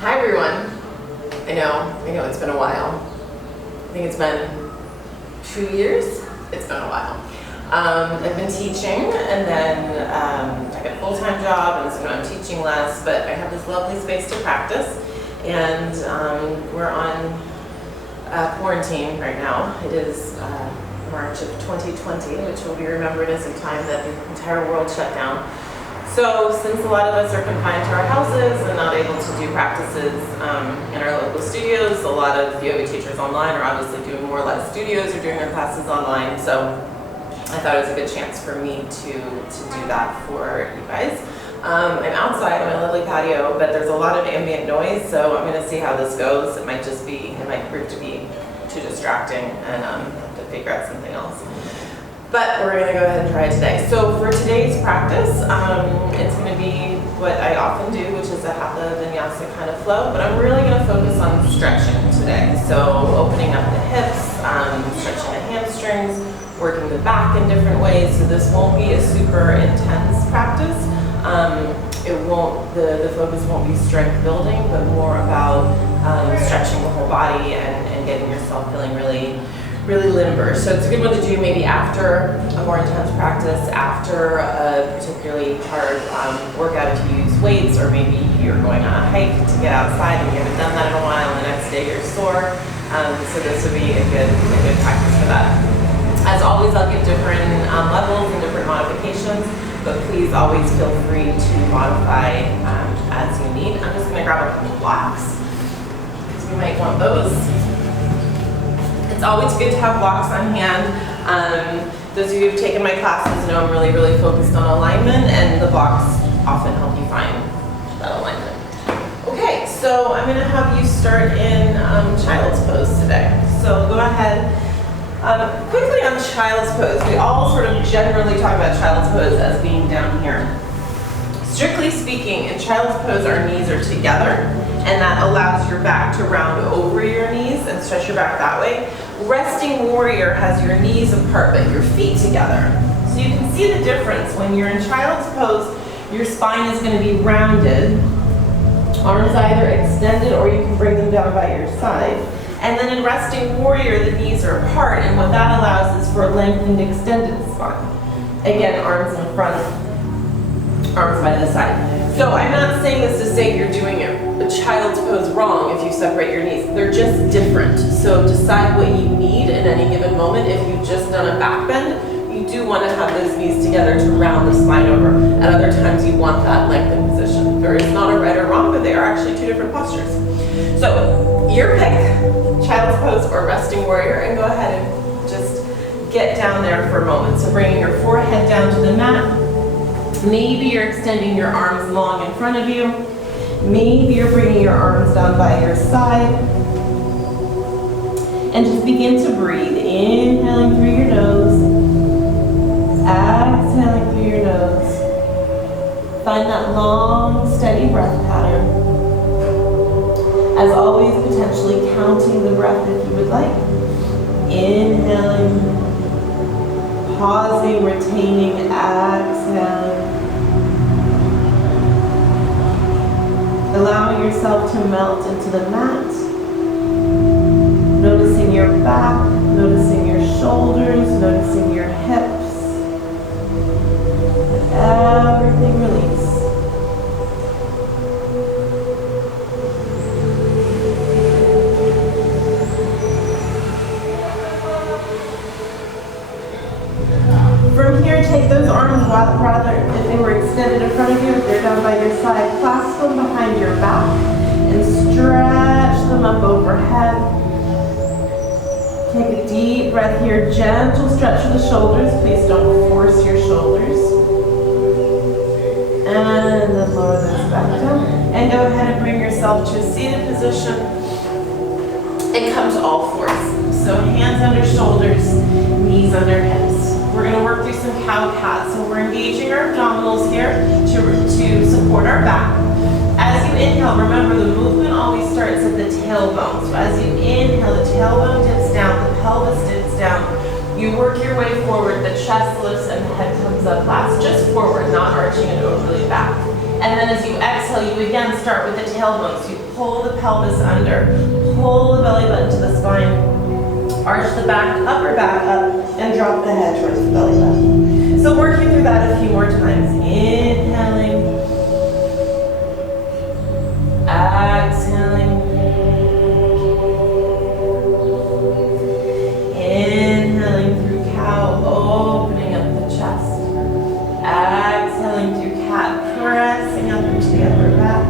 Hi everyone. I know it's been a while. I think it's been 2 years. It's been a while. I've been teaching, and then I got a full-time job, and so now I'm teaching less, but I have this lovely space to practice, and we're on quarantine right now. It is March of 2020, which will be remembered as a time that the entire world shut down. So since a lot of us are confined to our houses and not able to do practices in our local studios, a lot of yoga teachers online are obviously doing more live studios or doing their classes online. So I thought it was a good chance for me to do that for you guys. I'm outside on my lovely patio, but there's a lot of ambient noise, so I'm going to see how this goes. It might prove to be too distracting, and have to figure out something else. But we're going to go ahead and try it today. So for today's practice, it's going to be what I often do, which is a hatha vinyasa kind of flow, but I'm really going to focus on stretching today. So opening up the hips, stretching the hamstrings, working the back in different ways. So this won't be a super intense practice. The focus won't be strength building, but more about stretching the whole body and getting yourself feeling really limber. So it's a good one to do maybe after a more intense practice, after a particularly hard workout if you use weights, or maybe you're going on a hike to get outside and you haven't done that in a while and the next day you're sore. So this would be a good practice for that. As always, I'll give different levels and different modifications, but please always feel free to modify as you need. I'm just going to grab a couple blocks, because we might want those. It's always good to have blocks on hand. Those of you who've taken my classes know I'm really focused on alignment, and the blocks often help you find that alignment. Okay, so I'm going to have you start in child's pose today. So go ahead. Quickly on child's pose, we all sort of generally talk about child's pose as being down here. Strictly speaking, in child's pose, our knees are together, and that allows your back to round over your knees and stretch your back that way. Resting warrior has your knees apart, but your feet together. So you can see the difference. When you're in child's pose, your spine is going to be rounded, arms either extended or you can bring them down by your side. And then in resting warrior, the knees are apart, and what that allows is for a lengthened, extended spine. Again, arms in front, arms by the side. So I'm not saying this to say you're doing a child's pose wrong if you separate your knees. They're just different. So decide what you need in any given moment. If you've just done a back bend, you do want to have those knees together to round the spine over. At other times, you want that lengthened position. There is not a right or wrong, but they are actually two different postures. So your pick, child's pose or resting warrior, and go ahead and just get down there for a moment. So bringing your forehead down to the mat. Maybe you're extending your arms long in front of you. Maybe you're bringing your arms down by your side. And just begin to breathe. Inhaling through your nose. Exhaling through your nose. Find that long, steady breath pattern. As always, potentially counting the breath if you would like. Inhaling. Pausing, retaining, exhaling. Allowing yourself to melt into the mat. Noticing your back, noticing your shoulders, noticing your hips. Let everything release. From here, take those arms, rather if they were extended in front of you, if they're down by your side, clasp them behind your back and stretch them up overhead. Take a deep breath here, gentle stretch of the shoulders. Please don't force your shoulders. And then lower those back down. And go ahead and bring yourself to a seated position and come to all fours. So hands under shoulders, knees under hips. We're going to work through some cow-cat. So we're engaging our abdominals here to support our back. As you inhale, remember the movement always starts at the tailbone. So as you inhale, the tailbone dips down, the pelvis dips down. You work your way forward, the chest lifts and the head comes up. That's just forward, not arching it overly back. And then as you exhale, you again start with the tailbone. So you pull the pelvis under, pull the belly button to the spine, arch the upper back up, and drop the head towards the belly button. So working through that a few more times. Inhaling, exhaling, inhaling through cow, opening up the chest, exhaling through cat, pressing up into the upper back.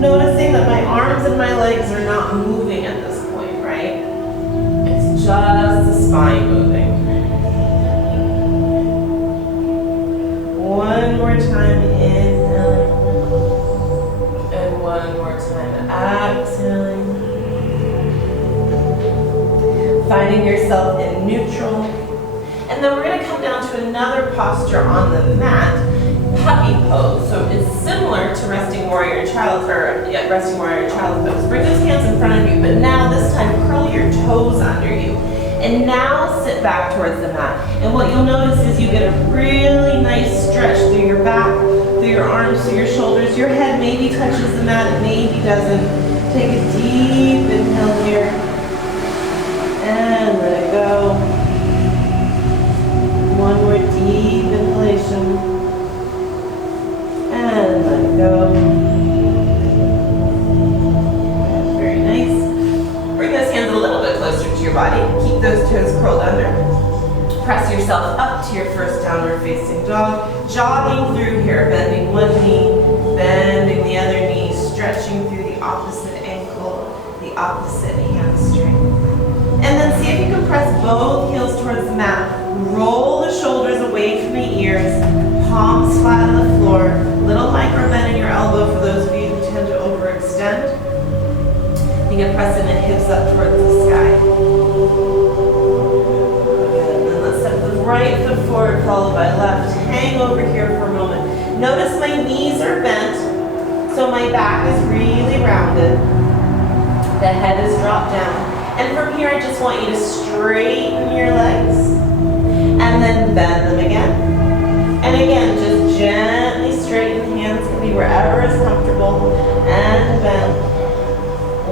Noticing that my arms and my legs are not moving at this point, right? It's just the spine moving. One more time, inhaling. And one more time, exhaling. Finding yourself in neutral. And then we're going to come down to another posture on the mat, puppy pose. So it's similar to resting warrior child pose. Bring those hands in front of you, but now this time curl your toes under you. And now sit back towards the mat. And what you'll notice is you get a really nice stretch through your back, through your arms, through your shoulders. Your head maybe touches the mat, it maybe doesn't. Take a deep inhale here. And let it go. One more deep inhalation. And let it go. Very nice. Bring those hands a little bit closer to your body. Keep those toes curled under. Press yourself up to your first downward facing dog. Jogging through here, bending one knee, bending the other knee, stretching through the opposite ankle, the opposite hamstring. And then see if you can press both heels towards the mat. Roll the shoulders away from the ears, palms flat on the floor, little micro bend in your elbow for those of you who tend to overextend. You can press in the hips up towards the sky. Good. And then let's step the right foot forward, followed by left. Hang over here for a moment. Notice my knees are bent, so my back is really rounded. The head is dropped down. And from here, I just want you to straighten your legs and then bend them again. And again, just gently straighten. Hands can be wherever is comfortable. And bend.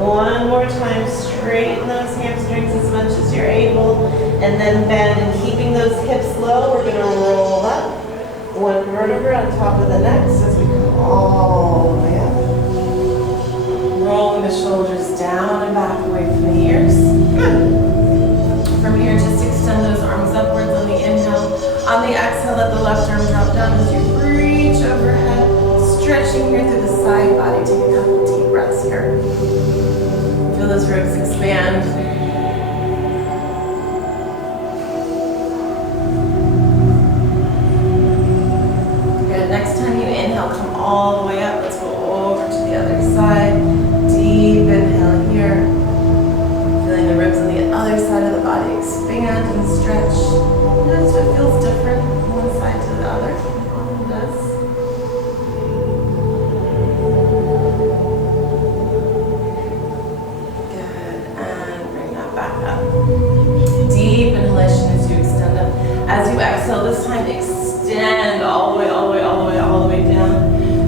One more time, straighten those hamstrings as much as you're able. And then bend. And keeping those hips low, we're going to roll up. One vertebra on top of the next as we come all the way up. Rolling the shoulders down and back away from the ears. Good. From here, just extend those arms upwards on the inhale. On the exhale, let the left arm drop down as you reach overhead. Stretching here through the side body. Take a couple deep breaths here. Feel those ribs expand. Good. Next time you inhale, come all the way up. Let's go over to the other side. Deep inhale here. Feeling the ribs on the other side of the body expand and stretch. Notice what feels different from one side to the other. It often does. Good. And bring that back up. Deep inhalation as you extend up. As you exhale, this time extend all the way, all the way, all the way, all the way down.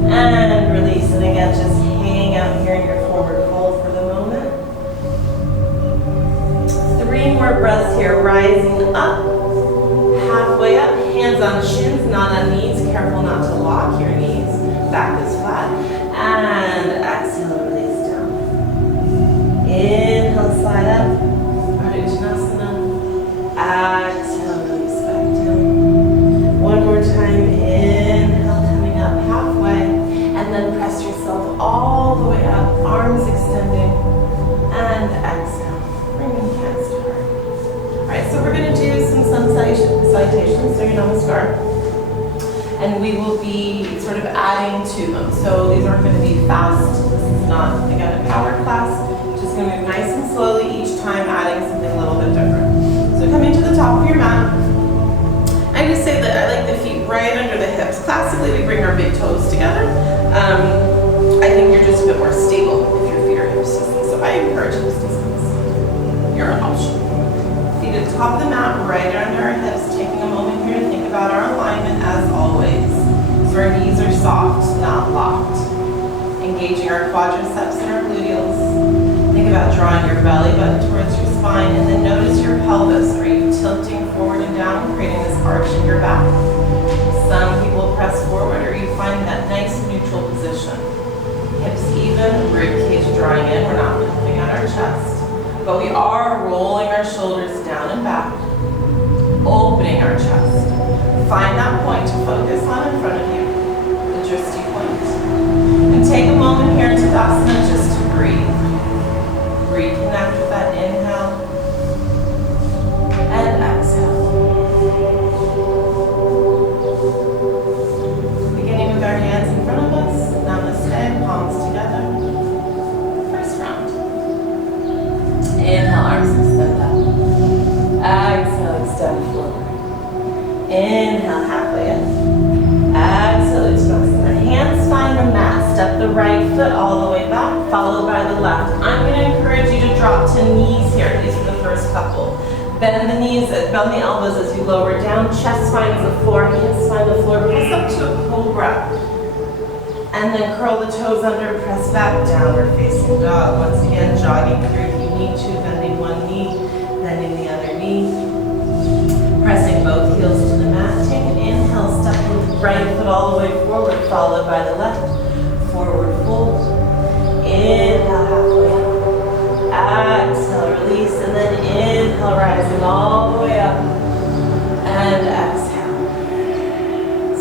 And release. And again, just hang out here in your forward fold for the moment. 3 more breaths here, rising up, halfway up, hands on shins, not on knees, careful not to lock your knees, back is flat, and exhale, release down. Inhale, slide up, Ardha. Exhale, release back down. One more time, inhale, coming up halfway, and then press yourself all the way up, arms extending, and exhale, bringing hands to heart. All right, so we're going to do some sun salutations, so your namaskar, and we will be sort of adding to them. So these aren't going to be fast. This is not, again, a power class. Just going to move nice and slowly each time, adding something a little bit different. So coming to the top of your mat, I just say that I like the feet right under the hips. Classically, we bring our big toes together. I think you're just a bit more stable if your feet are hip distance. So I encourage hip distance. Your option. Feet at the top of the mat, right under our hips. Taking a moment here to think about our alignment as always. So our knees are soft, not quadriceps and our gluteals. Think about drawing your belly button towards your spine, and then notice your pelvis. Are you tilting forward and down, creating this arch in your back? Some people press forward, or you find that nice neutral position. Hips even, rib cage drawing in. We're not puffing out our chest, but we are rolling our shoulders down and back, opening our chest. Find that point to focus on in front of you, the drishti point. And take a moment here in Tadasana just to breathe. Reconnect with that inhale and exhale. Beginning with our hands in front of us, namaste, palms together. First round. Inhale, arms extend up. Exhale, extend forward. Inhale, halfway in. Exhale, Uttanasana. Hands find the mat. Step the right foot all the way back, followed by the left. I'm going to encourage you to drop to knees here. These are the first couple. Bend the knees, bend the elbows as you lower down. Chest finds the floor, hands find the floor. Press up to a cobra. And then curl the toes under, press back, downward facing dog. Once again, jogging through if you need to, bending one knee, bending the other knee. Pressing both heels to the mat. Take an inhale, step the right foot all the way forward, followed by the left. Forward fold. Inhale, halfway up. Exhale, release, and then inhale, rising all the way up. And exhale.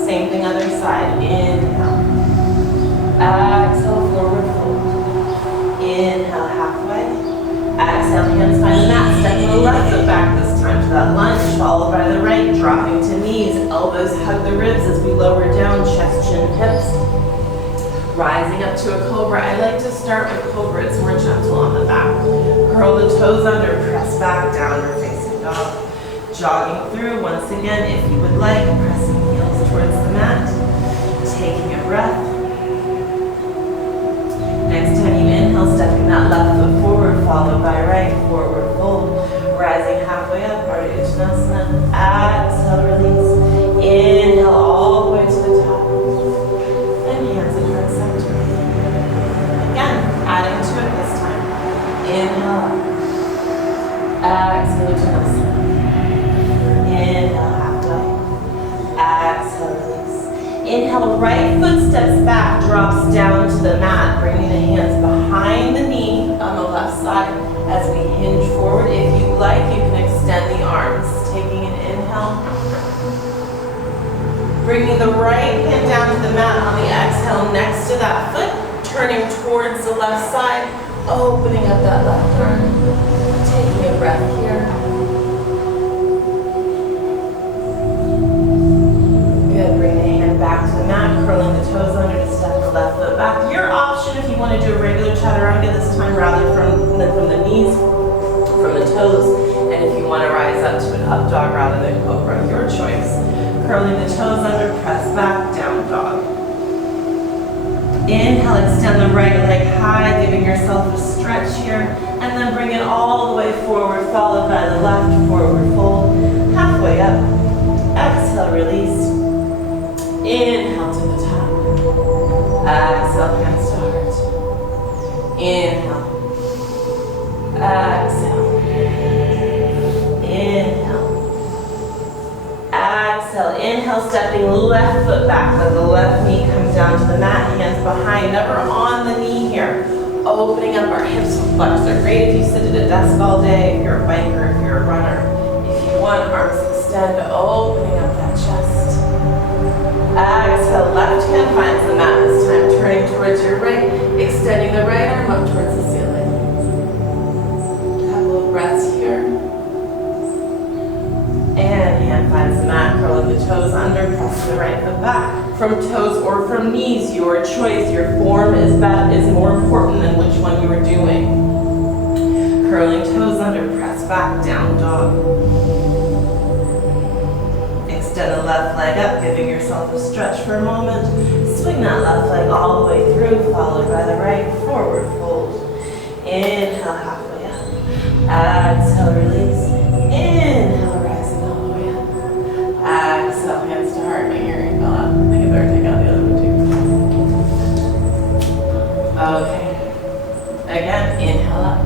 Same thing other side. Inhale. Exhale, forward fold. Inhale, halfway. Exhale, hands find the mat. Step the left foot back this time to that lunge, followed by the right, dropping to knees. Elbows hug the ribs as we lower down, chest, chin, hips. Rising up to a cobra. I like to start with cobra. It's more gentle on the back. Curl the toes under, press back, downward facing dog. Jogging through, once again, if you would like, pressing heels towards the mat. Taking a breath. Next time you inhale, stepping that left foot forward, followed by right, forward fold. Rising halfway up, Ardha Uttanasana. Exhale, release. Inhale all the way to the top. And hands at heart center. Again, adding to it this time. Inhale up. Exhale, Uttanasana. Inhale, halfway. Exhale, release. Inhale, right foot steps back, drops down to the mat, bringing the hands behind the knee on the left side as we hinge forward. If you like, you can extend the arms. Taking an inhale. Bringing the right hand down to the mat on the exhale next to that foot, turning towards the left side, opening up that left arm. Taking a breath here. Good, bring the hand back to the mat, curling the toes under to step the left foot back. Your option if you want to do a regular chaturanga this time rather from the knees, from the toes, and if you want to rise up to an up dog rather than cobra, your choice. Curling the toes under, press back, down dog. Inhale, extend the right leg high, giving yourself a stretch here, and then bring it all the way forward, followed by the left, forward fold, halfway up. Exhale, release. Inhale to the top. Exhale, hands to heart. Inhale. Exhale. Inhale. Exhale. Inhale, stepping left foot back. Let the left knee come down to the mat, hands behind, never on the knee here. Opening up our hips with flex. They're great if you sit at a desk all day, if you're a biker, if you're a runner. If you want, arms extend, opening up that chest. Exhale, left hand finds the mat this time, turning towards your right, extending the right arm up towards the ceiling. Couple of breaths here. And hand finds the mat, curling the toes under, pressing the right foot back. From toes or from knees, your choice. Your form is more important than which one you are doing. Curling toes under, press back, down dog. Extend the left leg up, giving yourself a stretch for a moment. Swing that left leg all the way through, followed by the right, forward fold. Inhale, halfway up. Exhale, release. Inhale, rising all the way up. Exhale, hands to heart. My earring fell out. I think I better take out the other one too. Okay. again, inhale up.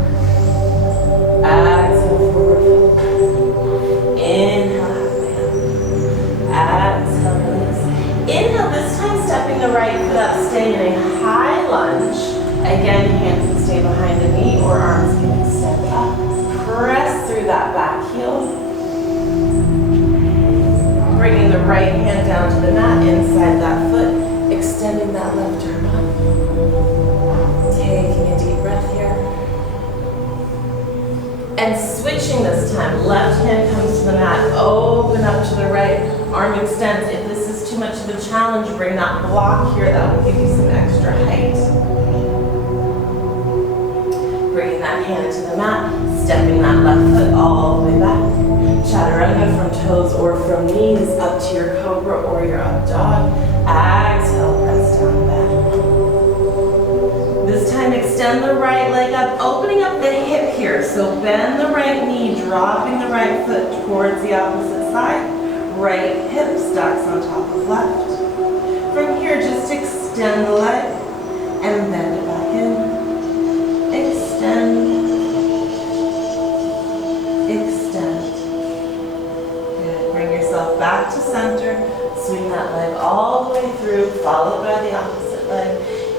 Exhale, forward fold. Inhale, halfway up. Exhale, release. Inhale, this time stepping the right foot up, staying in a high lunge. Again, hands can stay behind the knee or arms can extend up. Press through that back heel. Bringing the right hand down to the mat inside that foot, extending that left arm up. Taking a deep breath here. And switching this time, left hand comes to the mat, open up to the right, arm extends. If this is too much of a challenge, bring that block here, that will give you some extra height. Bringing that hand to the mat, stepping that left foot all the way back. Chaturanga from toes or from knees up to your cobra or your up dog. Exhale, press down back. This time extend the right leg up, opening up the hip here. So bend the right knee, dropping the right foot towards the opposite side. Right hip stacks on top of left. From here, just extend the leg and bend it back in. Extend. Extend. Good. Bring yourself back to center. Swing that leg all the way through, followed by the opposite leg.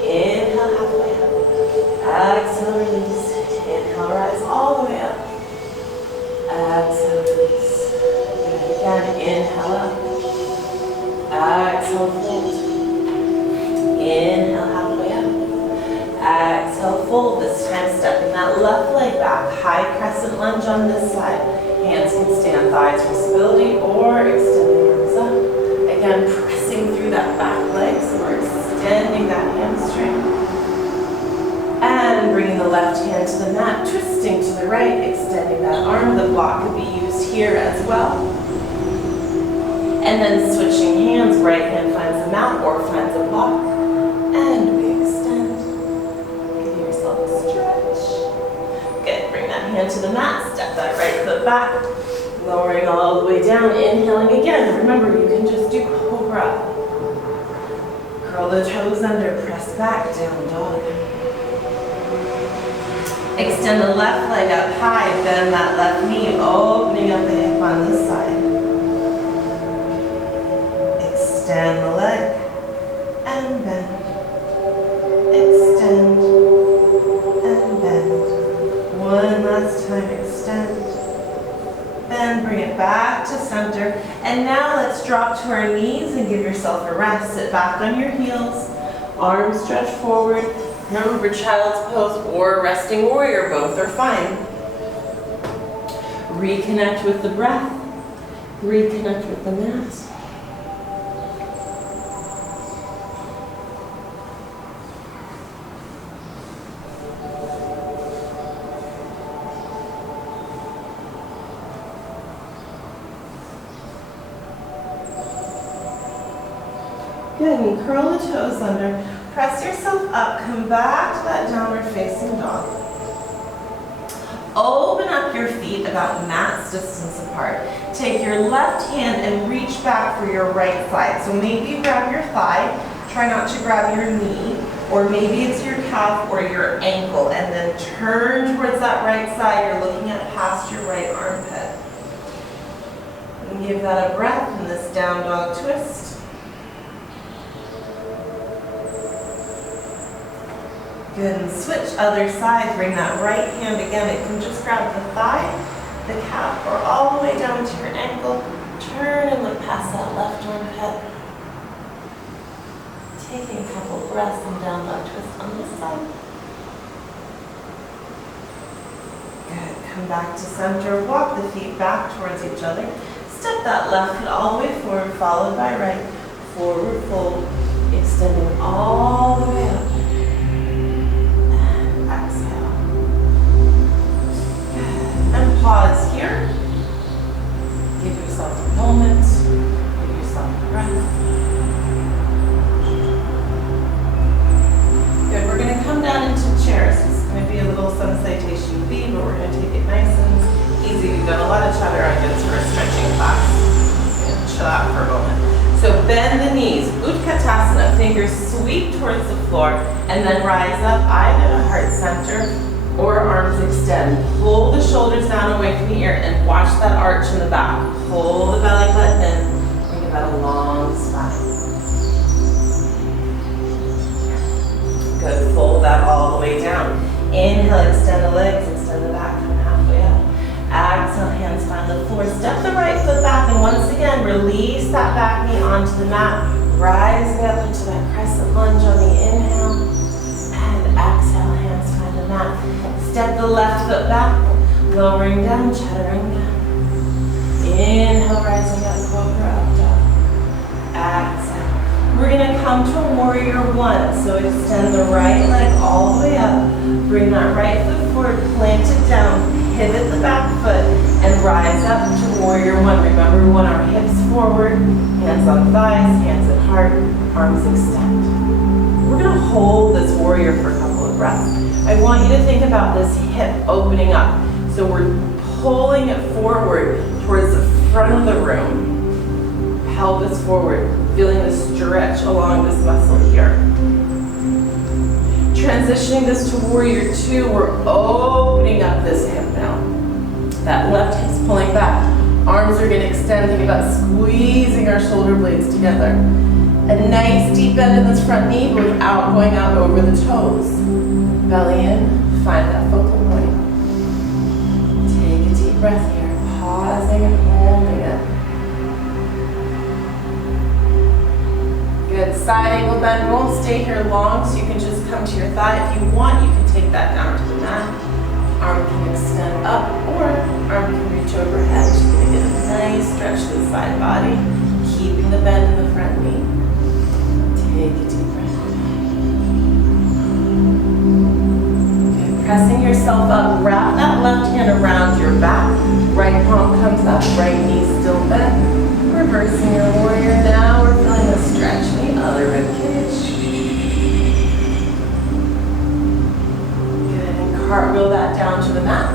Inhale, halfway up. Exhale, release. Inhale, rise all the way up. Exhale, release. Good. Again, inhale up. Exhale, fold. Inhale, halfway up. Exhale, fold. This time, stepping that left leg back. High crescent lunge on this side. Hands can stay on thighs for stability or extending arms up. Again, pressing through that back leg, so we're extending that hamstring. And bringing the left hand to the mat, twisting to the right, extending that arm. The block could be used here as well. And then switching hands, right hand finds the mat or finds a block. And we extend. Give yourself a stretch. Good, bring that hand to the mat, step that right foot back. Lowering all the way down, inhaling again. Remember, you can just do cobra. Curl the toes under, press back, down dog. Extend the left leg up high, bend that left knee, opening up the hip on this side. Extend the leg and bend. Extend and bend. One last time, extend. Then bring it back to center. And now let's drop to our knees and give yourself a rest. Sit back on your heels, arms stretch forward. Remember, child's pose or resting warrior, both are fine. Reconnect with the breath. Reconnect with the mat. Good, and curl the toes under. Press yourself up, come back to that downward facing dog. Open up your feet about mat distance apart. Take your left hand and reach back for your right side. So maybe you grab your thigh, try not to grab your knee, or maybe it's your calf or your ankle, and then turn towards that right side. You're looking at past your right armpit. And give that a breath in this down dog twist. Good, and switch other side. Bring that right hand again. It can just grab the thigh, the calf, or all the way down to your ankle. Turn and look past that left armpit. Taking a couple breaths and down dog twist on this side. Good, come back to center. Walk the feet back towards each other. Step that left foot all the way forward, followed by right. Forward fold, extending all the way up. And pause here. Give yourself a moment. Give yourself a breath. Good. We're going to come down into chairs. It's going to be a little sun salutation V, but we're going to take it nice and easy. We've done a lot of chaturanga for a stretching class. Chill out for a moment. So bend the knees. Utkatasana. up, fingers sweep towards the floor, and then rise up either to heart center or arms extend. Pull the shoulders down away from the ear and watch that arch in the back. Pull the belly button in. Think about a long spine. Good, fold that all the way down. Inhale, extend the legs, extend the back, come halfway up. Exhale, hands find the floor. Step the right foot back, and once again, release that back knee onto the mat. Rising up into that crescent lunge on the inhale. And exhale, hands find the mat. Step the left foot back, lowering down, chaturanga. Inhale, rising up, cobra, up, dog. Exhale. We're gonna come to a warrior one. So extend the right leg all the way up. Bring that right foot forward, plant it down, pivot the back foot, and rise up to warrior one. Remember, we want our hips forward, hands on thighs, hands at heart, arms extend. We're gonna hold this warrior for a couple of breaths. I want you to think about this hip opening up. So we're pulling it forward towards the front of the room, pelvis forward, feeling the stretch along this muscle here. Transitioning this to warrior two, we're opening up this hip now. That left hip's pulling back. Arms are gonna extend, think about squeezing our shoulder blades together. A nice deep bend in this front knee without going out over the toes. Belly in, find that focal point. Take a deep breath here, pausing and holding it. Good, side angle bend, won't stay here long, so you can just come to your thigh. If you want, you can take that down to the mat. Arm can extend up, or arm can reach overhead. Just gonna get a nice stretch to the side body, keeping the bend in the front knee. Take a deep breath. Good, pressing yourself up, wrap that left hand around your back. Right palm comes up, right knee still bent. Reversing your warrior now, we're feeling a stretch in the other rib cage. Good, and cartwheel that down to the mat.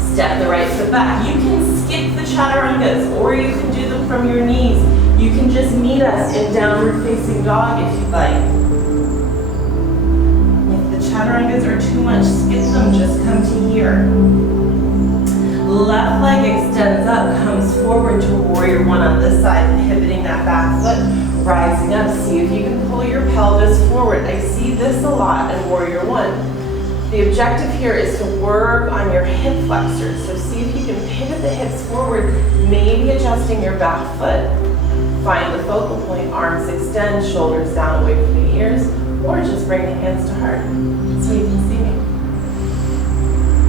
Step the right foot back. You can skip the chaturangas, or you can do them from your knees. You can just meet us in downward facing dog if you'd like. If the chaturangas are too much, skip them, just come to here. Left leg extends up, comes forward to warrior one on this side, pivoting that back foot, rising up. See if you can pull your pelvis forward. I see this a lot in warrior one. The objective here is to work on your hip flexors. So see if you can pivot the hips forward, maybe adjusting your back foot. Find the focal point, arms extend, shoulders down away from the ears, or just bring the hands to heart so you can see me.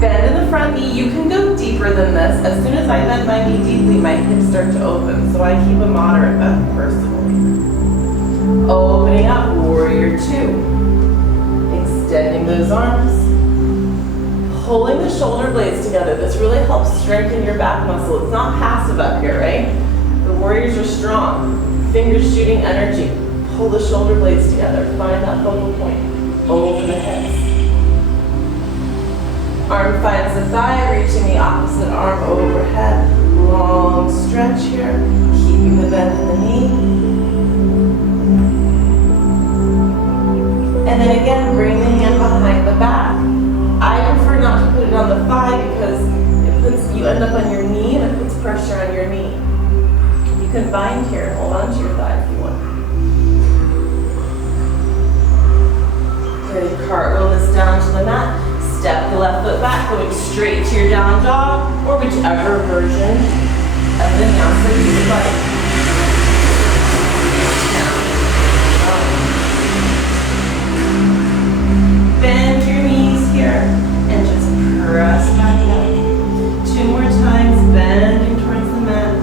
Bend in the front knee. You can go deeper than this. As soon as I bend my knee deeply, my hips start to open. So I keep a moderate bend personally. Opening up, warrior two. Extending those arms. Pulling the shoulder blades together. This really helps strengthen your back muscle. It's not passive up here, right? The warriors are strong. Fingers shooting energy. Pull the shoulder blades together. Find that focal point. Open the hips. Arm finds the thigh, reaching the opposite arm overhead. Long stretch here, keeping the bend in the knee. And then again, bring the hand behind the back. I prefer not to put it on the thigh because you end up on your knee and it puts pressure on your knee. You can bind here and hold on to your thigh if you want. Good, cartwheel this down to the mat. Step the left foot back, going straight to your down dog, or whichever version of the vinyasa you would like. Bend your knees here, and just press back up. 2 more times, bending towards the mat,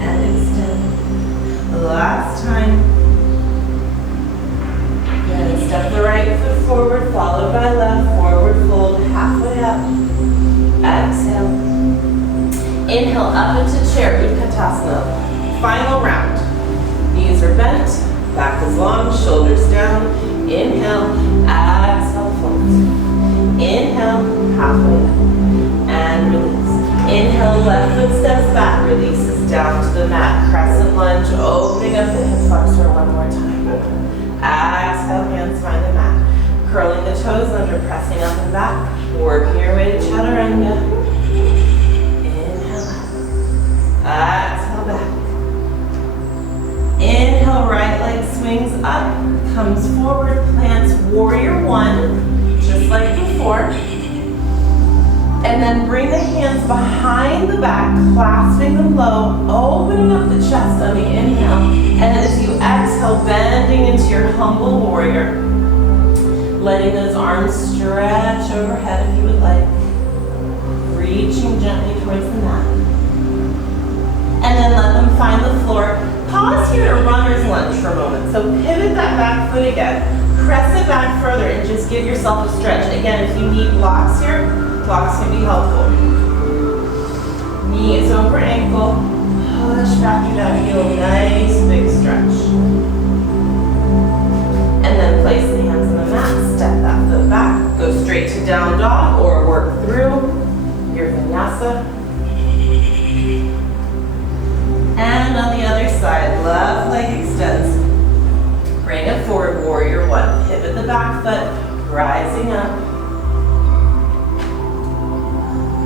and extend. Last time. Good, step the right foot forward, followed by left, forward fold, halfway up. Exhale. Inhale up into chair, Utkatasana. Final round. Knees are bent, back is long, shoulders down. Inhale, exhale, fold. Inhale, halfway up. And release. Inhale, left foot steps back, releases down to the mat. Crescent lunge, opening up the hip flexor one more time. under, pressing up and back. Working your way to chaturanga. Inhale up. Exhale back. Inhale, right leg swings up, comes forward, plants warrior one, just like before. And then bring the hands behind the back, clasping them low, opening up the chest on the inhale. And then as you exhale, bending into your humble warrior. Letting those arms stretch overhead if you would like. Reaching gently towards the mat. And then let them find the floor. Pause here to runner's lunge for a moment. So pivot that back foot again. Press it back further and just give yourself a stretch. Again, if you need blocks here, blocks can be helpful. Knees over ankle. Push back through that heel. Nice big stretch. And then place the hands on the mat. Step that foot back. Go straight to down dog or work through your vinyasa. And on the other side, left leg extends. Bring it forward, warrior one. Pivot the back foot, rising up.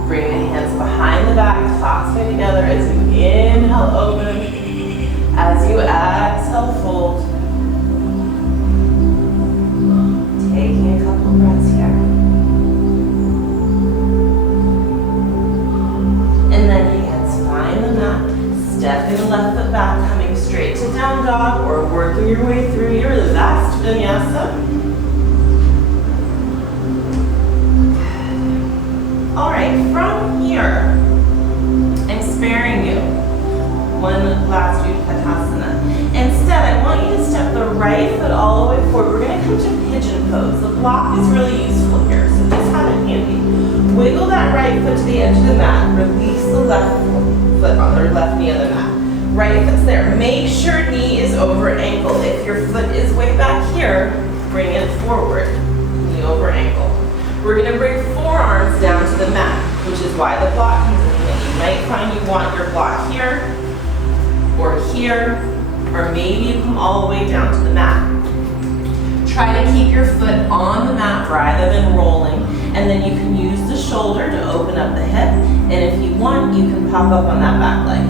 Bring the hands behind the back, clasping together as you inhale, open. As you exhale, fold. Taking a couple breaths here. And then hands find the mat. Stepping the left foot back, coming straight to down dog or working your way through your last vinyasa. All right, from here, I'm sparing you one last Utkatasana. Instead, I want you to step the right foot all the way forward. We're going to come to pigeon pose. The block is really useful here, so just have it handy. Wiggle that right foot to the edge of the mat. Release the left foot on or left knee on the mat. Right foot's there. Make sure knee is over ankle. If your foot is way back here, bring it forward. Knee over ankle. We're going to bring forearms down to the mat, which is why the block comes in. You might find you want your block here, or maybe you come all the way down to the mat. Try to keep your foot on the mat rather than rolling, and then you can use the shoulder to open up the hip, and if you want, you can pop up on that back leg.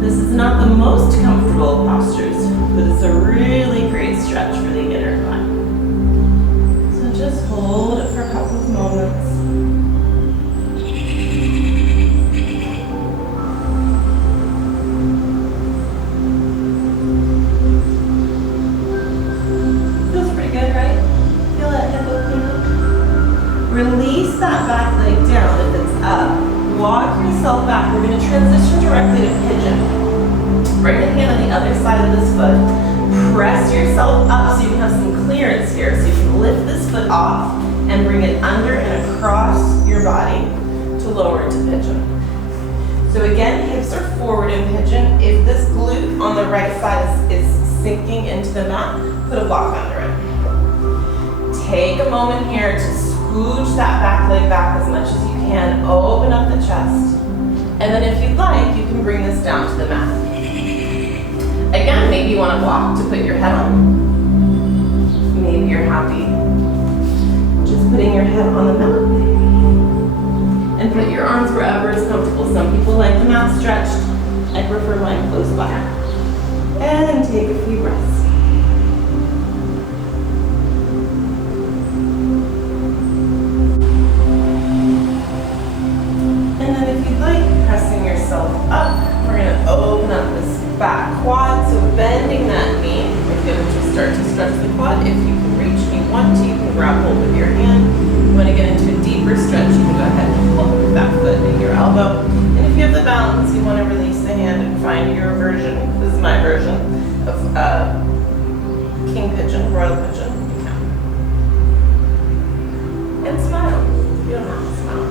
This is not the most comfortable postures, but it's a really great stretch for the inner thigh. So just hold it for a couple of moments. Release that back leg down if it's up. Walk yourself back. We're going to transition directly to pigeon. Bring the hand on the other side of this foot. Press yourself up so you can have some clearance here. So you can lift this foot off and bring it under and across your body to lower into pigeon. So again, hips are forward in pigeon. If this glute on the right side is sinking into the mat, put a block under it. Take a moment here to scooch that back leg back as much as you can. Open up the chest. And then if you'd like, you can bring this down to the mat. Again, maybe you want a block to put your head on. Maybe you're happy just putting your head on the mat. And put your arms wherever is comfortable. Some people like the mat stretched. I prefer mine close by. And take a few breaths. Pressing yourself up, we're going to open up this back quad, so bending that knee. We're going to start to stretch the quad. If you can reach, if you want to, you can grab hold with your hand. If you want to get into a deeper stretch, you can go ahead and hold with that foot and your elbow. And if you have the balance, you want to release the hand and find your version. This is my version of King Pigeon, Royal Pigeon. And smile. You don't have to smile.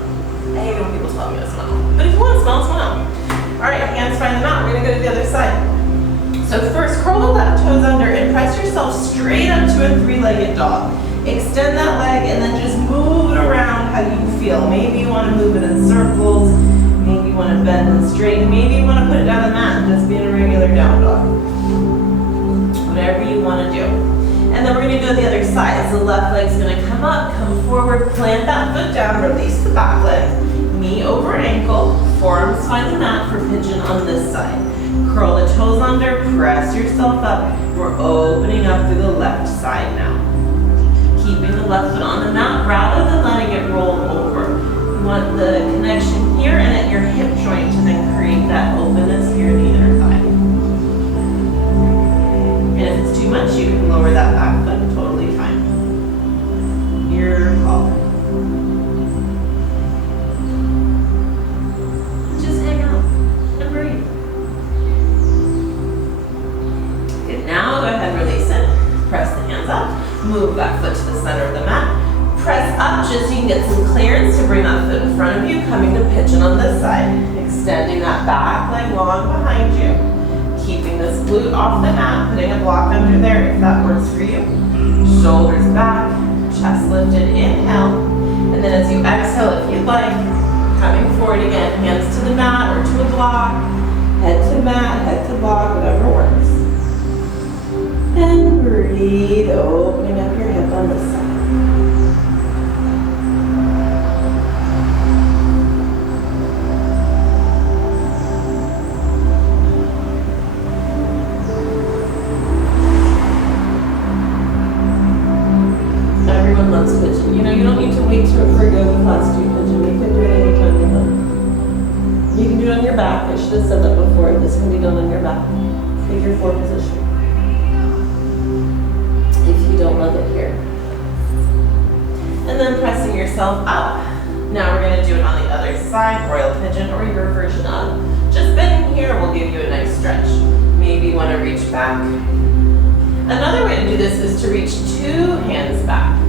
I hate when people tell me to smile. But if you want to smile, smile. All right, hands find the mat. We're going to go to the other side. So first, curl the left toes under and press yourself straight up to a three-legged dog. Extend that leg and then just move it around how you feel. Maybe you want to move it in circles. Maybe you want to bend and straighten. Maybe you want to put it down the mat and just be in a regular down dog. Whatever you want to do. And And then we're gonna go the other side. So the left leg's gonna come up, come forward, plant that foot down, release the back leg, knee over ankle, forearms find the mat for pigeon on this side. Curl the toes under, press yourself up. We're opening up through the left side now. Keeping the left foot on the mat rather than letting it roll over. You want the connection here and at your hip joint to then create that openness here in the inner thigh. And if it's too much, you can lower that back foot, totally fine. Your call. Just hang out and breathe. Good, now go ahead and release it. Press the hands up. Move that foot to the center of the mat. Press up just so you can get some clearance to bring that foot in front of you, coming to pigeon on this side. Extending that back leg long behind you. Keeping this glute off the mat, putting a block under there if that works for you. Shoulders back, chest lifted, inhale. And then as you exhale, if you'd like, coming forward again, hands to the mat or to a block. Head to mat, head to block, whatever works. And breathe, opening up your hip on this side. Everyone loves pigeon. You know, you don't need to wait for a yoga class to do pigeon. You can do it anytime you want. You can do it on your back. I should have said that before. This can be done on your back. Figure 4 position. If you don't love it here. And then pressing yourself up. Now we're going to do it on the other side, royal pigeon or your version of. Just bending here will give you a nice stretch. Maybe you want to reach back. Another way to do this is to reach 2 hands back.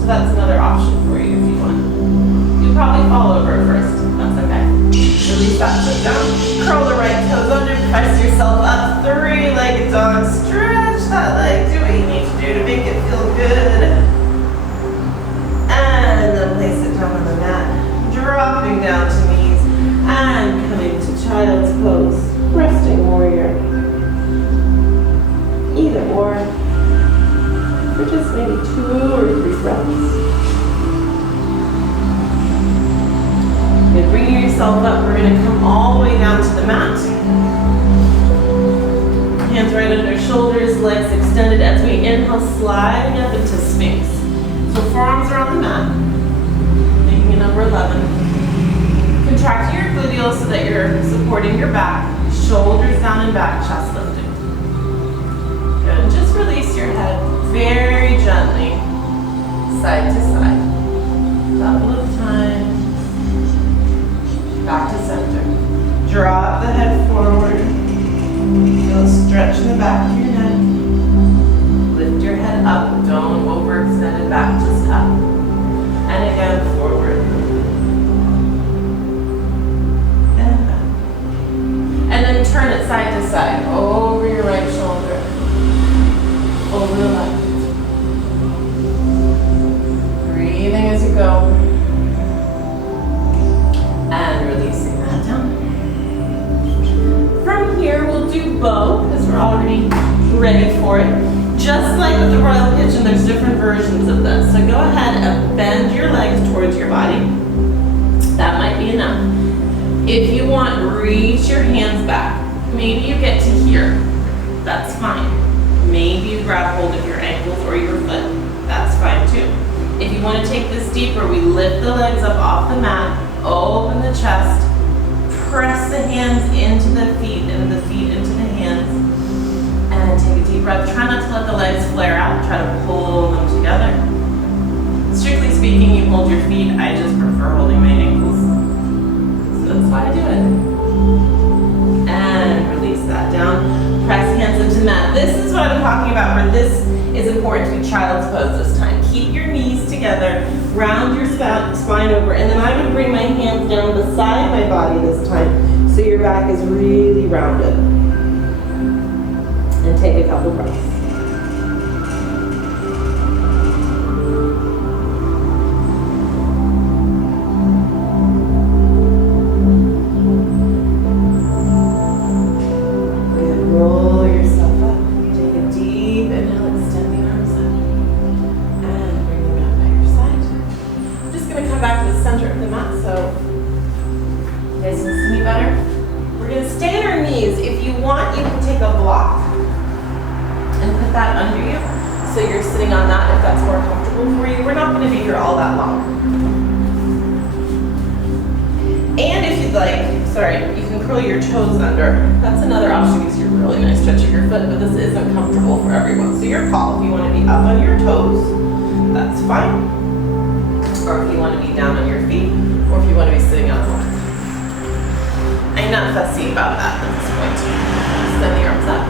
So that's another option for you if you want. You'll probably fall over at first. That's okay. Release that foot down. Curl the right toes under. Press yourself up. 3-legged dog. Stretch that leg. Do what you need to do to make it feel good. And then place it down on the mat. Dropping down to knees. And coming to child's pose. Resting warrior. Either or. For just maybe 2 or 3 breaths. Good, bringing yourself up, we're going to come all the way down to the mat. Hands right under shoulders, legs extended as we inhale, sliding up into Sphinx. So forearms are on the mat, making a number 11. Contract your gluteals so that you're supporting your back, shoulders down and back, chest lifting. Good, and just release your head very gently, side to side. Couple of times. Back to center. Drop the head forward. Feel a stretch in the back of your neck. Lift your head up. Don't overextend it back, just up. And again, forward. And back. And then turn it side to side. Over your right shoulder. Over the left. Breathing as you go. And releasing that down. From here, we'll do bow, because we're already ready for it. Just like with the royal pigeon, there's different versions of this. So go ahead and bend your legs towards your body. That might be enough. If you want, reach your hands back. Maybe you get to here. That's fine. Maybe you grab hold of your ankles or your foot. That's fine too. If you want to take this deeper, we lift the legs up off the mat. Open the chest, press the hands into the feet and the feet into the hands, and take a deep breath. Try not to let the legs flare out, try to pull them together. Strictly speaking, you hold your feet. I just prefer holding my ankles. So that's why I do it. And release that down. Press hands into the mat. This is what I'm talking about, where this is important to be child's pose this time. Keep your knees together. Round your spine over, and then I would bring my hands down beside my body this time, so your back is really rounded. And take a couple breaths. Good, roll yourself up, take a So you're sitting on that if that's more comfortable for you. We're not going to be here all that long. And if you'd like, you can curl your toes under. That's another option because you're really nice stretch of your foot, but this isn't comfortable for everyone. So your call. If you want to be up on your toes, that's fine. Or if you want to be down on your feet, or if you want to be sitting on the mat. I'm not fussy about that at this point. Extend the arms up.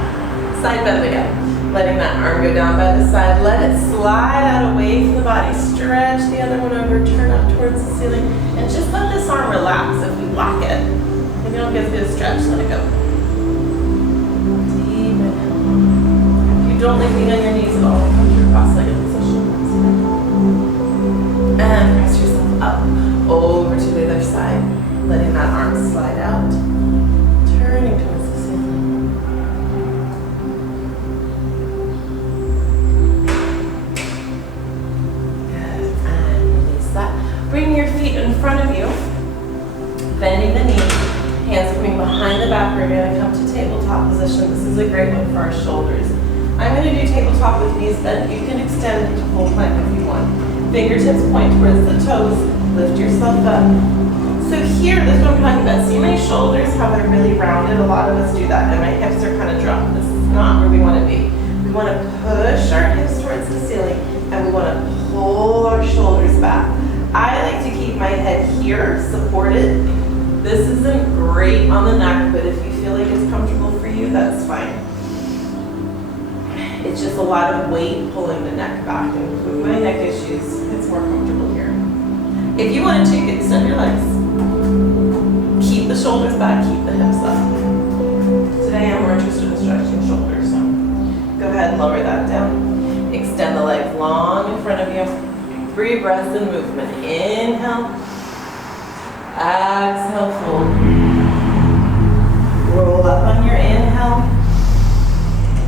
Side bend again. Letting that arm go down by the side. Let it slide out away from the body. Stretch the other one over. Turn up towards the ceiling. And just let this arm relax. If we lock it, if you don't get a good stretch, let it go. Deep inhale. If you don't like being on your knees at all, come to your cross-legged position. And press yourself up over to the other side. Letting that arm slide out. Turning towards the ceiling. Good. And release that. Bring your feet in front of you. Bending the knees. Hands coming behind the back. We're going to come to tabletop position. This is a great one for our shoulders. I'm going to do tabletop with knees bent. You can extend into full plank if you want. Fingertips point towards the toes. Lift yourself up. So here, this is what I'm talking about. See my shoulders, how they're really rounded? A lot of us do that, and my hips are kind of dropped. This is not where we want to be. We want to push our hips towards the ceiling, and we want to pull our shoulders back. I like to keep my head here, supported. This isn't great on the neck, but if you feel like it's comfortable for you, that's fine. It's just a lot of weight pulling the neck back, and with my neck issues, it's more comfortable here. If you want to take it, extend your legs. Keep the shoulders back, keep the hips up. Today I'm more interested in stretching shoulders, so go ahead and lower that down. Extend the legs long in front of you. 3 breaths in movement. Inhale. Exhale, fold. Roll up on your inhale.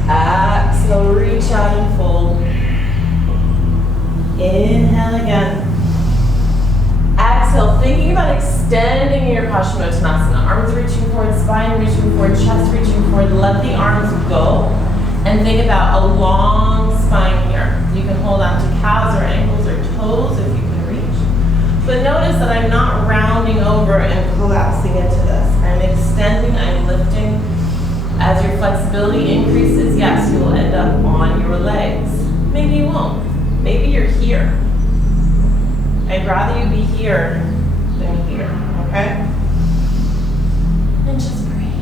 Exhale, reach out and fold. Inhale again. Exhale, thinking about extending your Paschimottanasana. Arms reaching forward, spine reaching forward, chest reaching forward. Let the arms go. And think about a long spine here. You can hold on to calves or ankles or toes if you can reach. But notice that I'm not rounding over and collapsing into this. I'm extending, I'm lifting. As your flexibility increases, yes, you will end up on your legs. Maybe you won't. Maybe you're here. I'd rather you be here than here, okay? And just breathe.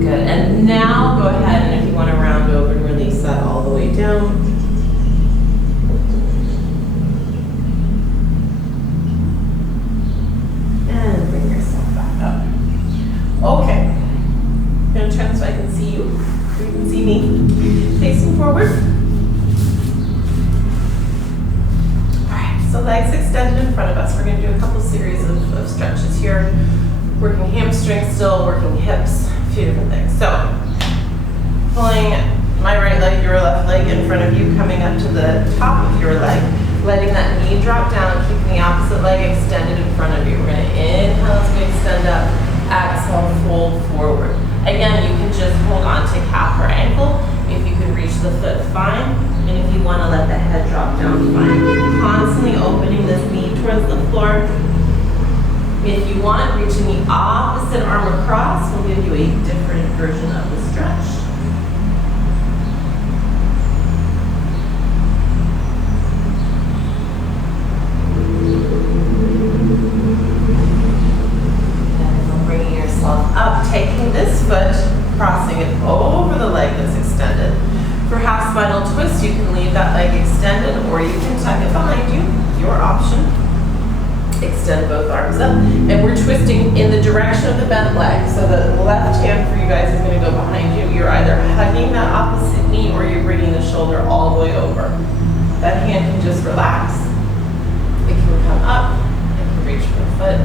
Good, and now go ahead and if you want to round over and release that all the way down. And bring yourself back up. Okay, I'm going to turn so I can see you. You can see me facing forward. So legs extended in front of us. We're going to do a couple series of stretches here. Working hamstrings still, working hips, a few different things. So pulling my right leg, your left leg in front of you, coming up to the top of your leg, letting that knee drop down, keeping the opposite leg extended in front of you. We're going to inhale as we extend up, exhale, fold forward. Again, you can just hold on to calf or ankle. If you can reach the foot, fine. And if you want to let the head drop down, fine. Constantly opening this knee towards the floor. If you want, reaching the opposite arm across will give you a different version of the stretch. And bringing yourself up, taking this foot, crossing it over the leg that's extended. For half spinal twist, you can leave that leg extended or you can tuck it behind you, your option. Extend both arms up. And we're twisting in the direction of the bent leg. So the left hand for you guys is going to go behind you. You're either hugging that opposite knee or you're bringing the shoulder all the way over. That hand can just relax. It can come up. It can reach for the foot.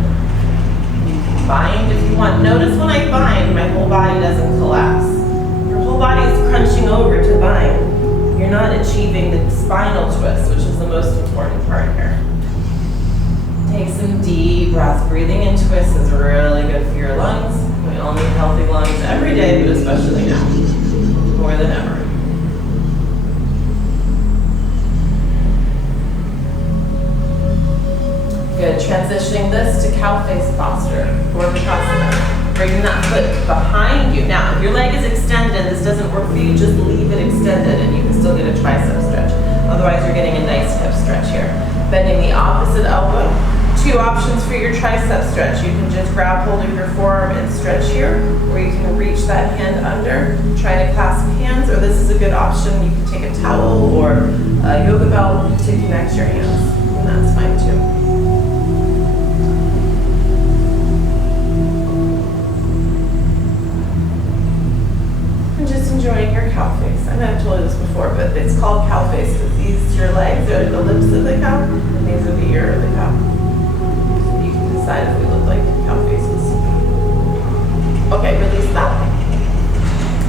You can bind if you want. Notice when I bind, my whole body doesn't collapse. Your whole body is crunching over to bind. You're not achieving the spinal twist, which is the most important part here. Take some deep breaths. Breathing in twists is really good for your lungs. We We all need healthy lungs every day, but especially now, more than ever. Good, transitioning this to cow face posture, Purvakasana. Bringing that foot behind you. Now, if your leg is extended, this doesn't work for you, just leave it extended and you can still get a tricep stretch. Otherwise, you're getting a nice hip stretch here. Bending the opposite elbow. Two options for your tricep stretch. You can just grab hold of your forearm and stretch here, or you can reach that hand under, try to clasp hands, or this is a good option. You can take a towel or a yoga belt to connect your hands, and that's fine too. Enjoying your cow face. I know I've told you this before, but it's called cow face because these, your legs are the lips of the cow, and these are the ear of the cow. So you can decide if we look like cow faces. Okay, release that.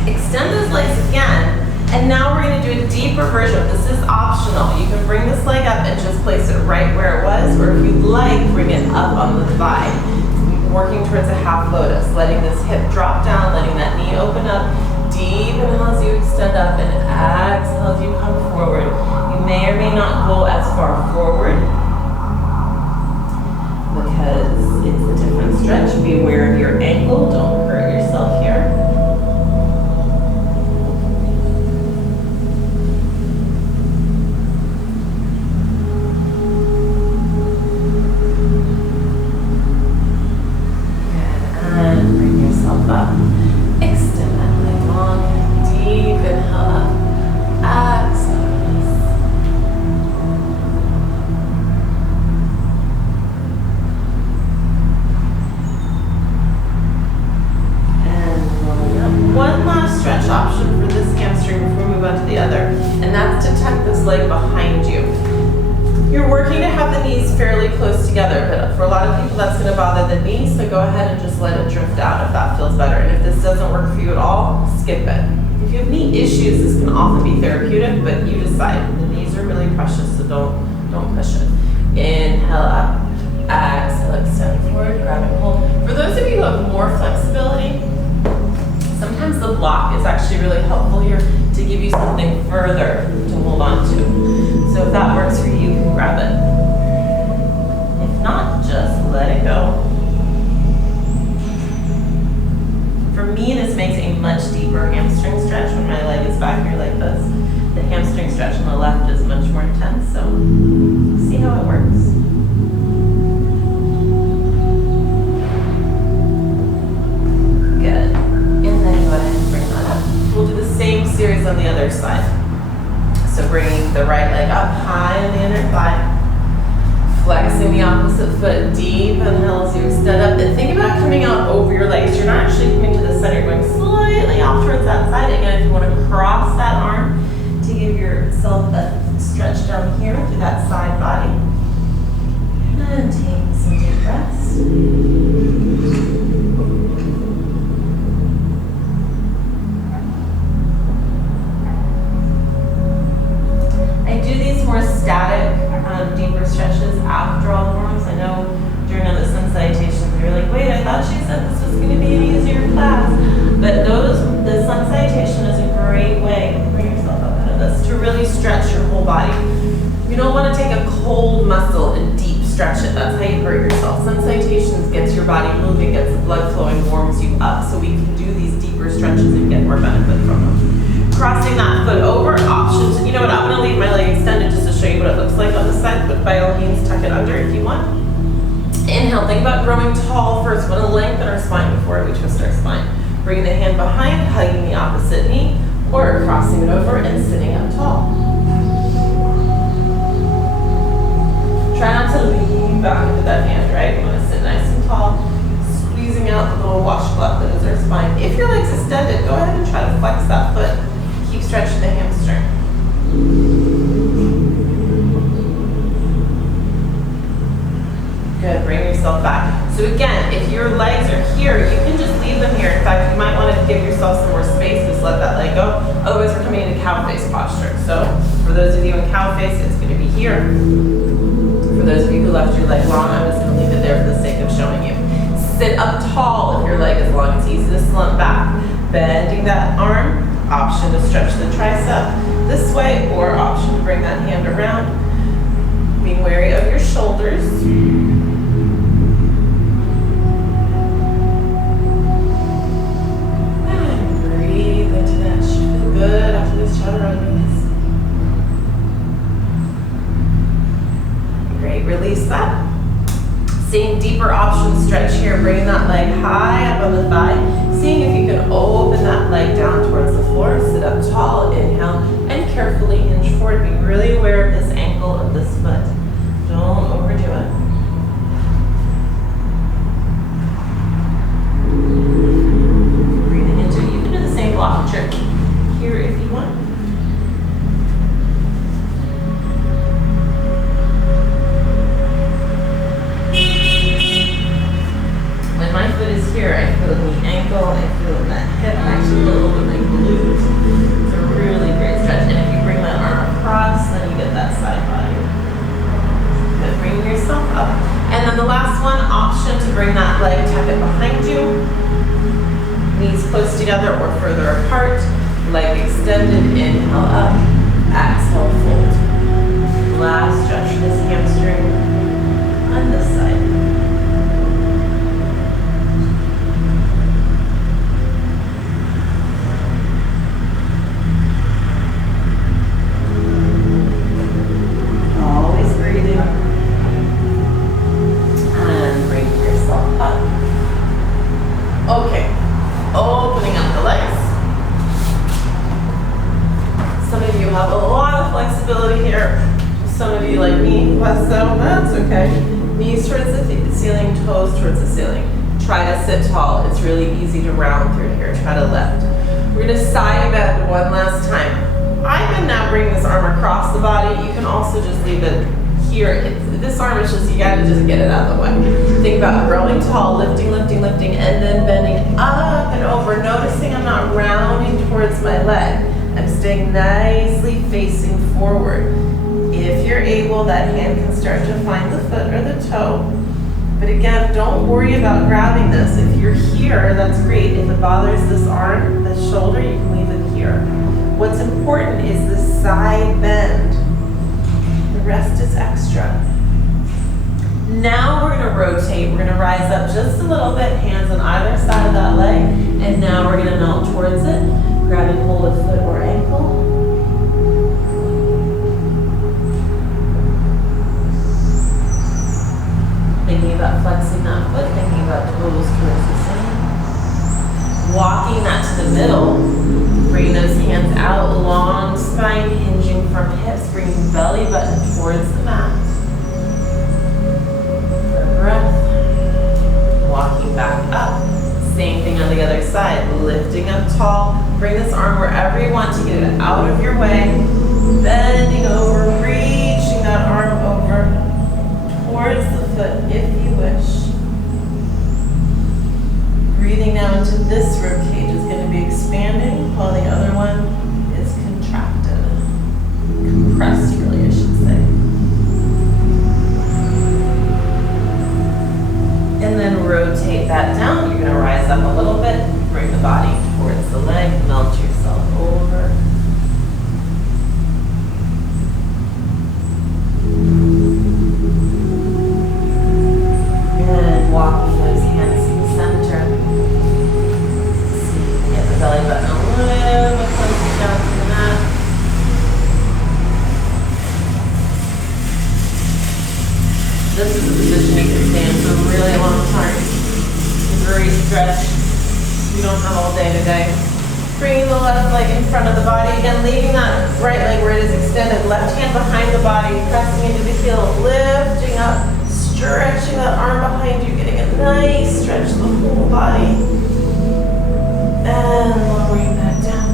Extend those legs again, and now we're going to do a deeper version. This is optional. You can bring this leg up and just place it right where it was, or if you'd like, bring it up on the thigh. Working towards a half lotus, letting this hip drop down, letting that knee open up. Deep inhale as you extend up and exhale as you come forward. You may or may not go as far forward because it's a different stretch. Be aware of your ankle. Don't hurt yourself here. Good. And bring yourself up. Extend that leg long, deep inhale up, exhale, release. And rolling up. One last stretch option for this hamstring before we move on to the other, and that's to tuck this leg behind you. You're working to have the knees fairly close together, but for a lot of people that's going to bother the knees, so go ahead and just let it drift out if that feels better. And if this doesn't work for you at all, skip it. If you have knee issues, this can often be therapeutic, but you decide. The knees are really precious, so don't push it. Inhale up, exhale, extend forward, grab and hold. For those of you who have more flexibility, sometimes the block is actually really helpful here to give you something further to hold on to. So if that works for you, you can grab it. If not, just let it go. For me, this makes a much deeper hamstring stretch when my leg is back here like this. The hamstring stretch on the left is much more intense, so see how it works. Good. And then go ahead and bring that up. We'll do the same series on the other side. So bringing the right leg up high on the inner thigh. Flexing the opposite foot, deep inhale as you extend up. And think about coming out over your legs. You're not actually coming to the center, you're going slightly off towards that side. Again, if you want to cross that arm to give yourself a stretch down here through that side body. And take some deep breaths. More static, deeper stretches after all the warm-ups. I know during the sun salutations, you're like, wait, I thought she said this was going to be an easier class. But the sun salutation is a great way, bring yourself up out of this, to really stretch your whole body. You don't want to take a cold muscle and deep stretch it. That's how you hurt yourself. Sun salutations gets your body moving, gets the blood flowing, warms you up, so we can do these deeper stretches and get more benefit from them. Crossing that foot over, options. You know what, I'm going to leave my leg extended just to show you what it looks like on the side, but by all means tuck it under if you want. Inhale, think about growing tall first. We want to lengthen our spine before we twist our spine. Bringing the hand behind, hugging the opposite knee, or crossing it over and sitting up tall. Try not to lean back into that hand, right? You want to sit nice and tall, squeezing out the little washcloth that is our spine. If your leg's extended, go ahead and try to flex that foot. Keep stretching the hamstring. Good, bring yourself back. So again, if your legs are here, you can just leave them here. In fact, you might want to give yourself some more space, just let that leg go. Otherwise, we're coming into cow face posture. So for those of you in cow face, it's going to be here. For those of you who left your leg long, I'm just going to leave it there for the sake of showing you. sit up tall if your leg is long. It's easy to slump back. Bending that arm, option to stretch the tricep this way, or option to bring that hand around. Being wary of your shoulders. And breathe into that. Should feel good after this chaturanga. Great, release that. Same deeper option stretch here, bringing that leg high up on the thigh. Seeing if you can open that leg down towards the floor. Sit up tall, inhale, and carefully hinge forward. Be really aware of this ankle of this foot. Don't overdo it. Breathing into it. You can do the same block trick here if you want. When my foot is here, I feel in the ankle, I feel in that hip, actually a little bit in my glutes. It's a really great stretch. And if you bring that arm across, then you get that side body. Good, bring yourself up. And then the last one, option to bring that leg, tuck it behind you. Knees close together or further apart. Leg extended, inhale up, exhale, fold. Last stretch for this hamstring on this side. Sit tall. It's really easy to round through here. Try to lift. We're going to side bend one last time. I can now bring this arm across the body. You can also just leave it here. This arm is just, you got to just get it out of the way. Think about growing tall, lifting, lifting, lifting, and then bending up and over. Noticing I'm not rounding towards my leg. I'm staying nicely facing forward. If you're able, that hand can start to find the foot or the toe. But again, don't worry about grabbing this. If you're here, that's great. If it bothers this arm, this shoulder, you can leave it here. What's important is the side bend. The rest is extra. Now we're going to rotate. We're going to rise up just a little bit, hands on either side of that leg. And now we're going to melt towards it, grabbing hold of foot or ankle. Thinking about flexing that foot, thinking about toes towards the center. Walking that to the middle. Bring those hands out, long spine, hinging from hips, bringing belly button towards the mat. For a breath. Walking back up. Same thing on the other side. Lifting up tall. Bring this arm wherever you want to get it out of your way. Bending over, reaching that arm over towards the foot if you wish. Breathing now into this rib cage is going to be expanding while the other one is contracted. Compressed, really, I should say. And then rotate that down. You're going to rise up a little bit, bring the body towards the leg, melt yourself over. And walking those hands to the center. See if you can get the belly button a little bit closer down to the mat. This is a position you can stay in for a really long time. It's a great stretch. You don't have all day today. Bringing the left leg in front of the body. Again, leaving that right leg where it is extended. Left hand behind the body, pressing into the heel, lifting up. Stretching that arm behind you, getting a nice stretch the whole body. And lowering that down.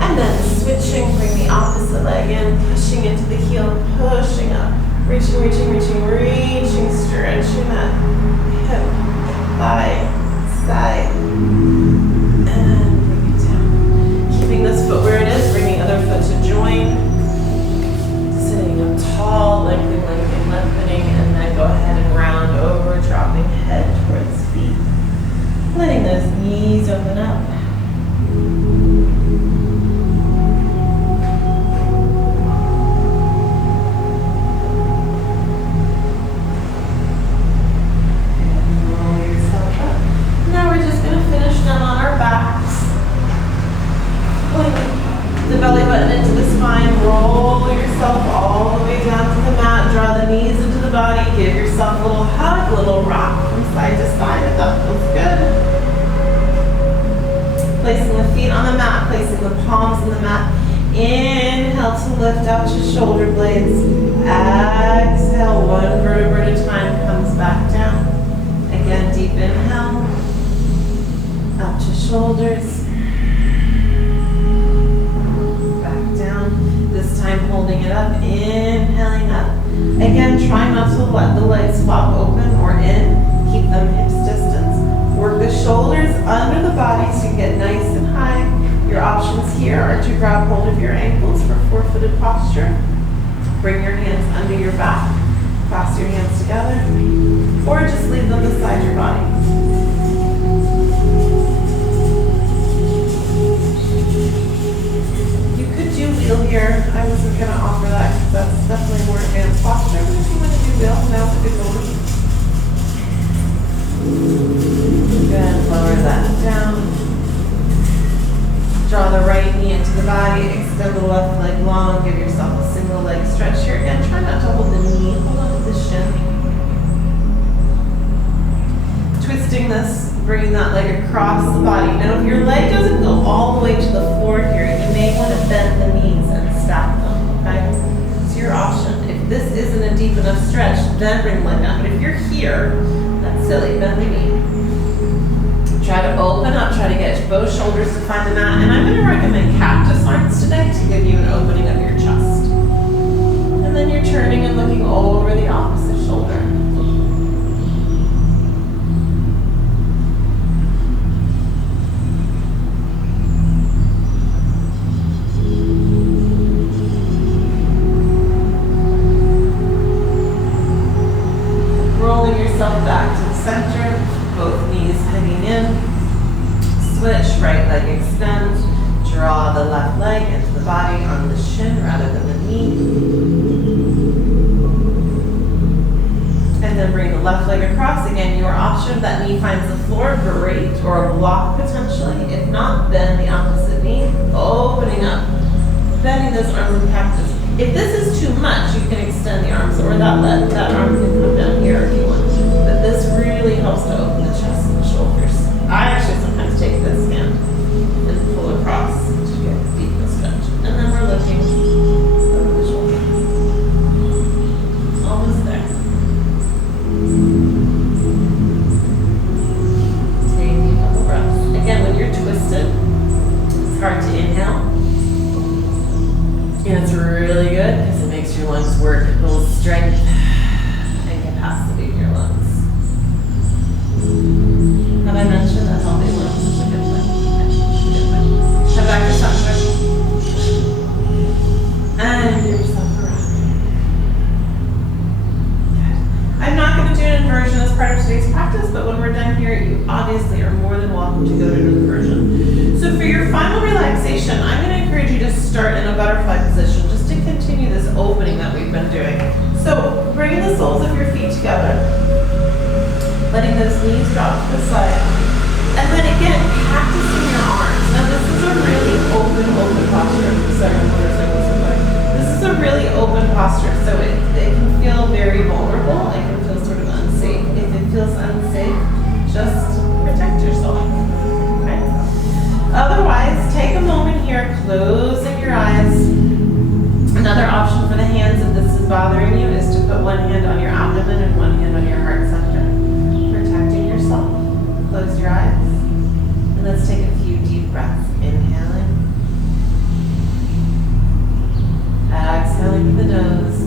And then switching, bring the opposite leg in, pushing into the heel, pushing up. Reaching, reaching, reaching, reaching, stretching that hip, thigh, side. And bring it down. Keeping this foot where it is, bringing other foot to join. Sitting up tall, lengthening, lengthening, lengthening, and then go ahead and round over, dropping head towards feet. yourself all the way down to the mat. Draw the knees into the body. Give yourself a little hug, a little rock from side to side if that feels good. Placing the feet on the mat, placing the palms on the mat. Inhale to lift out your shoulder blades. Exhale, one vertebra at a time, comes back down. Again, deep inhale. Out to shoulders. Back down. This time holding it up, inhaling up. Again, try not to let the legs flop open or in. Keep them hips distance. Work the shoulders under the body to get nice and high. Your options here are to grab hold of your ankles for four-footed posture. Bring your hands under your back. Clasp your hands together. Or just leave them beside your body. You could do wheel here. I wasn't going to offer that because that's definitely more advanced posture. But if you want to do wheel, now's a good moment. Good. Lower that down. Draw the right knee into the body. Extend the left leg long. Give yourself a single leg stretch here. Again, try not to hold the knee. Hold on to the shin. Twisting this, bringing that leg across the body. Now, if your leg doesn't go all the way to the floor here, you may want to bend the knees and stack them, okay? It's your option. If this isn't a deep enough stretch, then bring the leg down. But if you're here, that's silly, bend the knee. Try to open up, try to get both shoulders to find the mat. And I'm going to recommend cactus arms today to give you an opening of your chest. And then you're turning and looking over the opposite shoulder. Rolling yourself back to the center, both knees hanging in. Switch, right leg extends. Draw the left leg into the body on the shin rather than the knee. And then bring the left leg across. Again, your option, if that knee finds the floor, great, or a block potentially. If not, bend the opposite knee, opening up. Bending those arms in cactus. If this is too much, you can extend the arms, or that arm can come down here if you want. But this really helps to open the chest and the shoulders. I actually sometimes take this hand and pull across to get deep in the stretch. And then we're looking over the shoulder. Almost there. Take a couple breaths. Again, when you're twisted, it's hard to inhale. And it's really good because it makes your lungs work. It builds strength and capacity in your lungs. Have I mentioned that healthy lungs is a good thing? Head back to center. And give yourself a rock. Good. I'm not going to do an inversion as part of today's practice, but when we're done here, you obviously are more than welcome to go to an inversion. So for your final relaxation, I'm going to encourage you to start in a butterfly position just to continue this opening that we've been doing. So bring the soles of your feet together, letting those knees drop to the side. And then again, cactusing your arms. Now this is a really open posture. Sorry, this is a really open posture, so it can feel very vulnerable. It can feel sort of unsafe. If it feels unsafe, just protect yourself. Okay? Otherwise, take a moment here, closing your eyes. Another option for the hands, if this is bothering you, is to put one hand on your abdomen and one hand on your heart center. Protecting yourself. Close your eyes. And let's take a few deep breaths. Inhaling. Exhaling through the nose.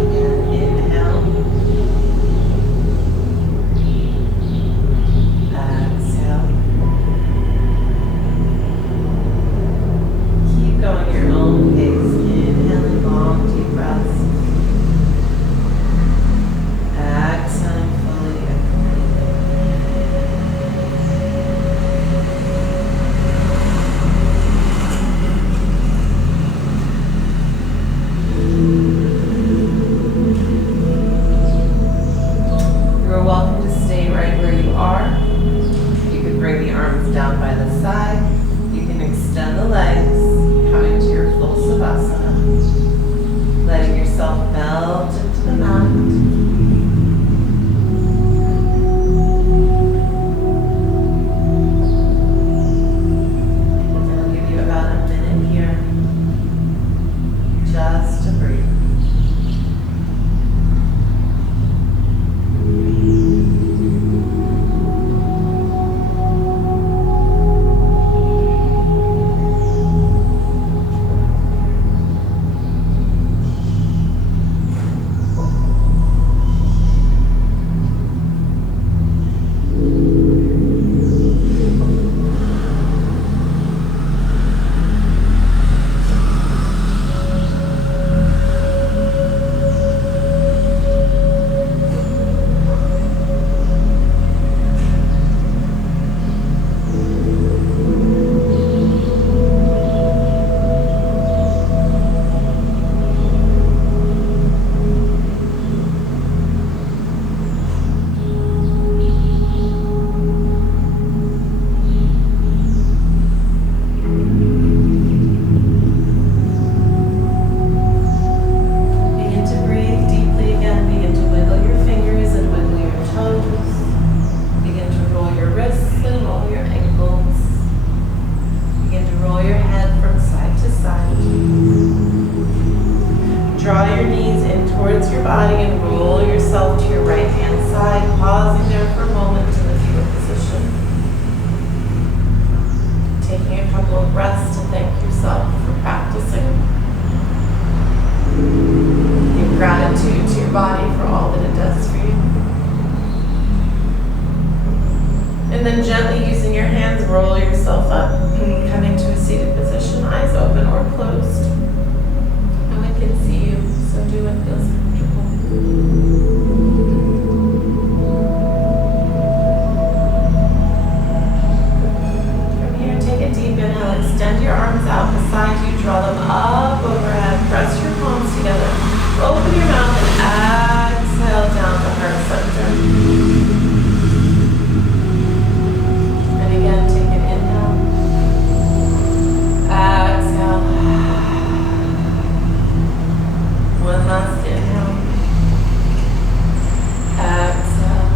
Again, inhale. Exhale. Keep going your own pace. Inhaling long, deep breaths. Exhaling fully gently using your hands, roll yourself up, coming to a seated position, eyes open or closed. And we can see you, so do what feels comfortable. From here, take a deep inhale, extend your arms out beside you, draw them up overhead, press your palms together, open your mouth and exhale down to heart center. And again, take an inhale, exhale. One last inhale, exhale.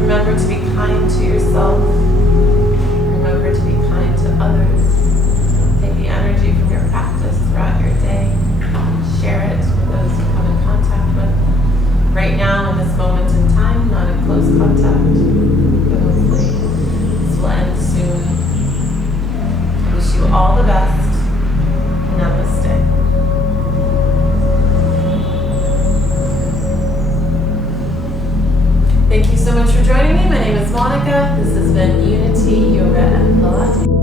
Remember to be kind to yourself. Remember to be kind to others. Take the energy from your practice throughout your day. Share it with those you come in contact with. Right now, in this moment in time, not in close contact, but hopefully this will end soon. I wish you all the best. Namaste. Thank you so much for joining me. My name is Monica. This has been Unity Yoga and Pilates.